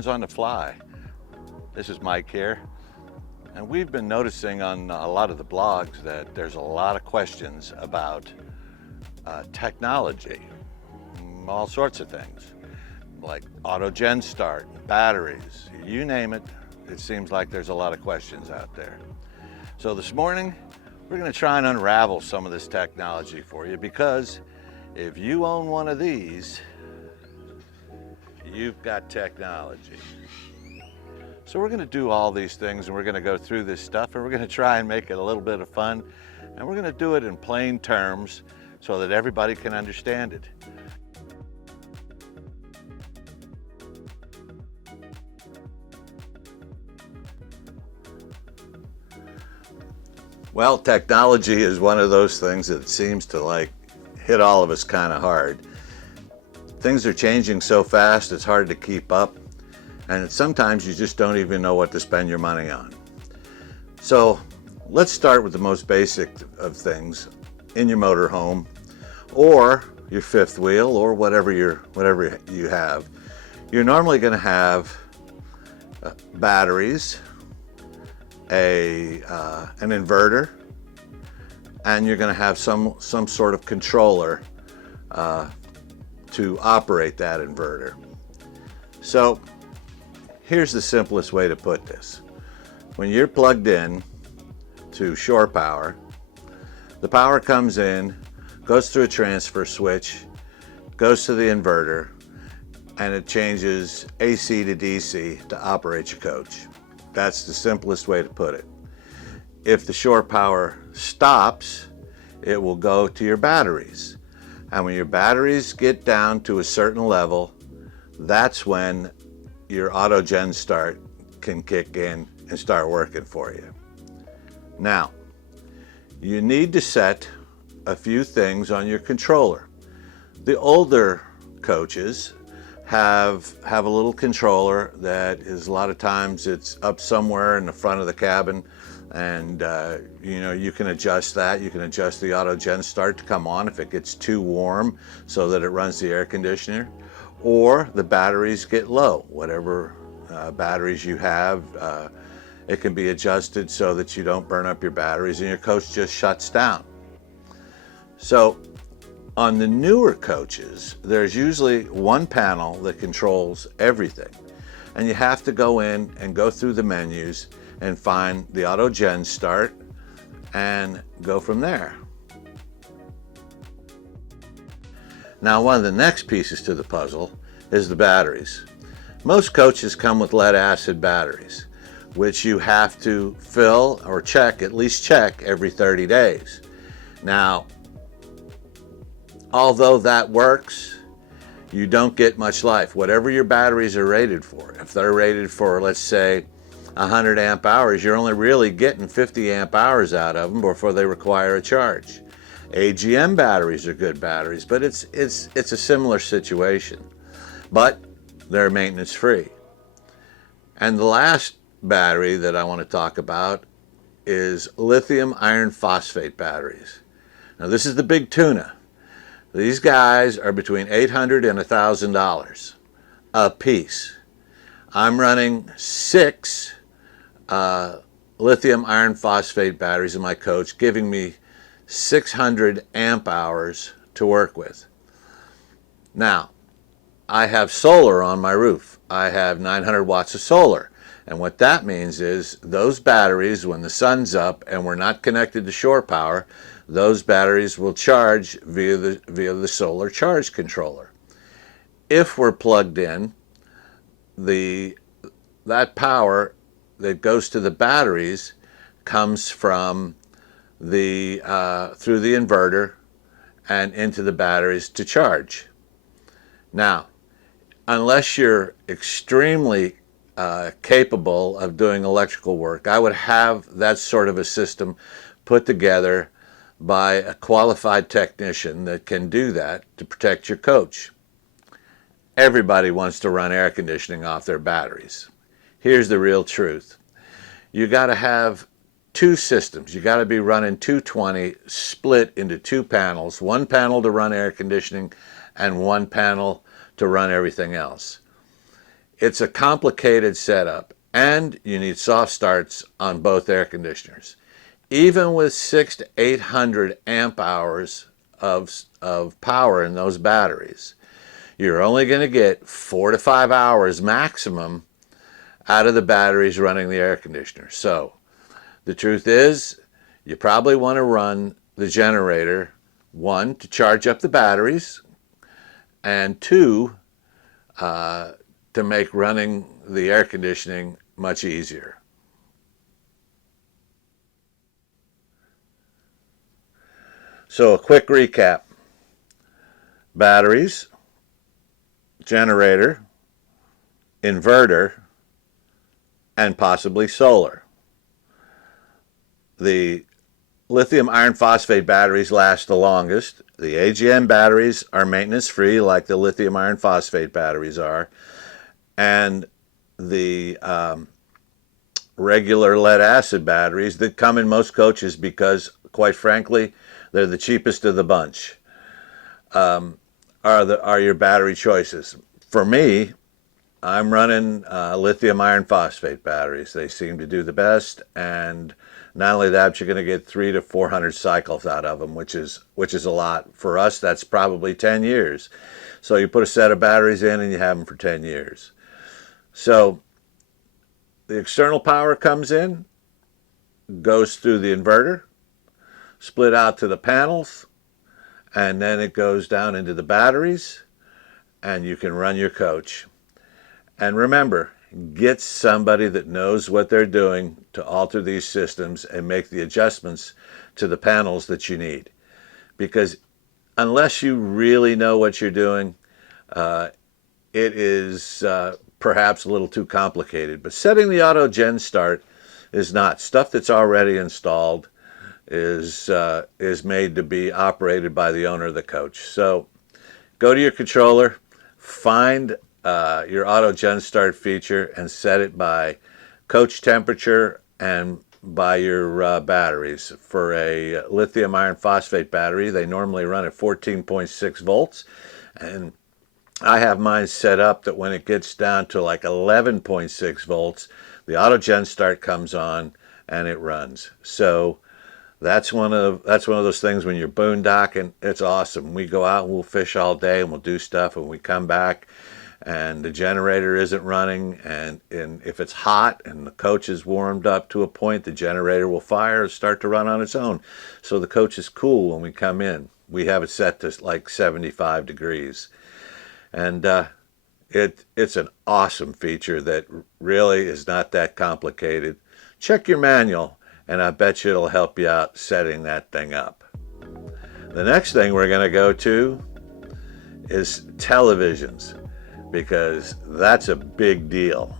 learns on the fly. This is Mike here, and we've been noticing on a lot of the blogs that there's a lot of questions about technology, all sorts of things, like auto gen start, batteries, you name it. It seems like there's a lot of questions out there. So this morning, we're going to try and unravel some of this technology for you, because if you own one of these, you've got technology. So we're going to do all these things, and we're going to go through this stuff, and we're going to try and make it a little bit of fun, and we're going to do it in plain terms so that everybody can understand it. Well, technology is one of those things that seems to hit all of us kind of hard. Things are changing so fast, it's hard to keep up, and sometimes you just don't even know what to spend your money on. So let's start with the most basic of things. In your motorhome or your fifth wheel or whatever you have, you're normally going to have batteries, an inverter, and you're going to have some sort of controller to operate that inverter. So here's the simplest way to put this. When you're plugged in to shore power, the power comes in, goes through a transfer switch, goes to the inverter, and it changes AC to DC to operate your coach. That's the simplest way to put it. If the shore power stops, it will go to your batteries. And when your batteries get down to a certain level, that's when your auto gen start can kick in and start working for you. Now, you need to set a few things on your controller. The older coaches have a little controller that is, a lot of times it's up somewhere in the front of the cabin, and you can adjust that. You can adjust the auto gen start to come on if it gets too warm so that it runs the air conditioner, or the batteries get low. Whatever batteries you have, it can be adjusted so that you don't burn up your batteries and your coach just shuts down. So on the newer coaches, there's usually one panel that controls everything, and you have to go in and go through the menus and find the auto gen start and go from there. Now, one of the next pieces to the puzzle is the batteries. Most coaches come with lead acid batteries, which you have to fill or at least check every 30 days. Now, although that works, you don't get much life. Whatever your batteries are rated for, if they're rated for, let's say, 100 amp hours, you're only really getting 50 amp hours out of them before they require a charge. AGM batteries are good batteries, but it's a similar situation, but they're maintenance free. And the last battery that I want to talk about is lithium iron phosphate batteries. Now, this is the big tuna. These guys are between $800 and $1,000 a piece. I'm running 6 lithium iron phosphate batteries in my coach, giving me 600 amp hours to work with. Now, I have solar on my roof. I have 900 watts of solar. And what that means is those batteries, when the sun's up and we're not connected to shore power, those batteries will charge via the solar charge controller. If we're plugged in, that power that goes to the batteries comes from through the inverter and into the batteries to charge. Now, unless you're extremely capable of doing electrical work, I would have that sort of a system put together by a qualified technician that can do that to protect your coach. Everybody wants to run air conditioning off their batteries. Here's the real truth. You got to have 2 systems. You got to be running 220 split into 2 panels, 1 panel to run air conditioning and 1 panel to run everything else. It's a complicated setup, and you need soft starts on both air conditioners. Even with 600 to 800 amp hours of power in those batteries, you're only going to get 4 to 5 hours maximum out of the batteries running the air conditioner. So the truth is, you probably want to run the generator, one, to charge up the batteries, and two, to make running the air conditioning much easier. So a quick recap: batteries, generator, inverter, and possibly solar. The lithium iron phosphate batteries last the longest. The AGM batteries are maintenance free like the lithium iron phosphate batteries are. And the regular lead acid batteries that come in most coaches because, quite frankly, they're the cheapest of the bunch, are your battery choices. For me, I'm running lithium iron phosphate batteries. They seem to do the best, and not only that, but you're going to get 300 to 400 cycles out of them, which is a lot. For us, that's probably 10 years. So you put a set of batteries in and you have them for 10 years. So the external power comes in, goes through the inverter, split out to the panels, and then it goes down into the batteries, and you can run your coach. And remember, get somebody that knows what they're doing to alter these systems and make the adjustments to the panels that you need. Because unless you really know what you're doing, it is perhaps a little too complicated. But setting the auto gen start is not. Stuff that's already installed is made to be operated by the owner of the coach. So go to your controller, find your auto gen start feature, and set it by coach temperature and by your batteries. For a lithium iron phosphate battery, they normally run at 14.6 volts, and I have mine set up that when it gets down to like 11.6 volts, the auto gen start comes on and it runs. So that's one of those things when you're boondocking, it's awesome. We go out and we'll fish all day and we'll do stuff, and we come back and the generator isn't running, and if it's hot and the coach is warmed up to a point, the generator will fire and start to run on its own. So the coach is cool when we come in. We have it set to like 75 degrees. And it's an awesome feature that really is not that complicated. Check your manual, and I bet you it'll help you out setting that thing up. The next thing we're going to go to is televisions, because that's a big deal.